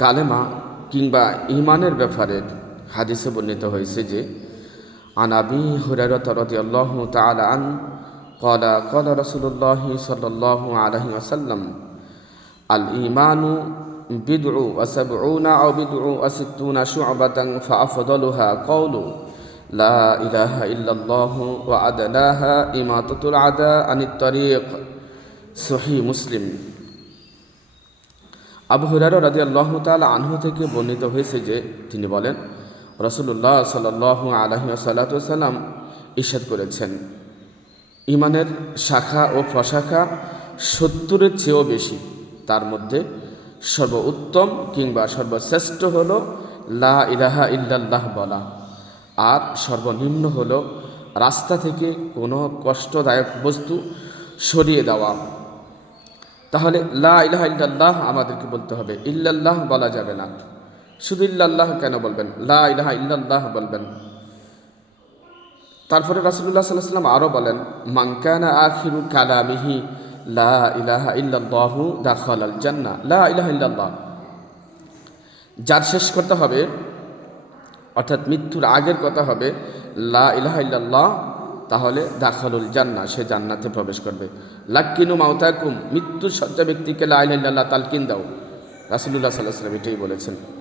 কালেমা কিংবা ইমানের ব্যাপারে হাদিসে বর্ণিত হয়েছে যে, আন আবি হুরারত রদি আল্লাহ তাল আন কলা কল রসুল্লাহ সাল্লাহ আলহি আসাল্লাম আল ইমানু বিদু ওয়াসাবউনা আও বিদু ওয়াসিদ্দুনা শুআবাতান ফাআফদালুহা কৌলু লা ইলাহা ইল্লাল্লাহ ওয়া আদালাহা ইমাতাতুল আদা আনিত তারিক সহিহ মুসলিম। আবু হুরার রাজি আল্লাহ তাল আনহু থেকে বর্ণিত হয়েছে যে তিনি বলেন রসুল্লাহ সাল আলহি সাল্লাম ইস্বাদ করেছেন। ইমানের শাখা ও প্রশাখা সত্তরের চেয়েও বেশি। তার মধ্যে সর্বোত্তম কিংবা সর্বশ্রেষ্ঠ হল লা ইলাহা ইল্লাল্লাহ বলা। আর সর্বনিম্ন হল রাস্তা থেকে কোনো কষ্টদায়ক বস্তু সরিয়ে দেওয়া। তাহলে লা ইলাহা আমাদেরকে বলতে হবে। ইল্লাল্লাহ বলা যাবে না। শুধু ইল্লাল্লাহ কেন বলবেন? লা ইলাহা ইল্লাল্লাহ বলবেন। তারপরে রাসুল্লাহ সাল্লাহ সাল্লাম আরও বলেন মাংকানা আখিরু কালামিহি, লা ইলাহা ইল্লাল্লাহু দাখাল আল জান্না লা ইলাহা ইল্লাল্লাহ। যার শেষ করতে হবে, অর্থাৎ মৃত্যুর আগের কথা হবে, লা ইলাহা ইল্লাল্লাহ তাহলে দাখালুল জান্না সে জান্নাতে প্রবেশ করবে। লাক্কিনু মাউতাকুম মৃত্যুর সজ্জা ব্যক্তিকে লাইল্লাহ তালকিন দাও। রাসুলুল্লাহ সাল্লাহ সাল্লাম এটাই বলেছেন।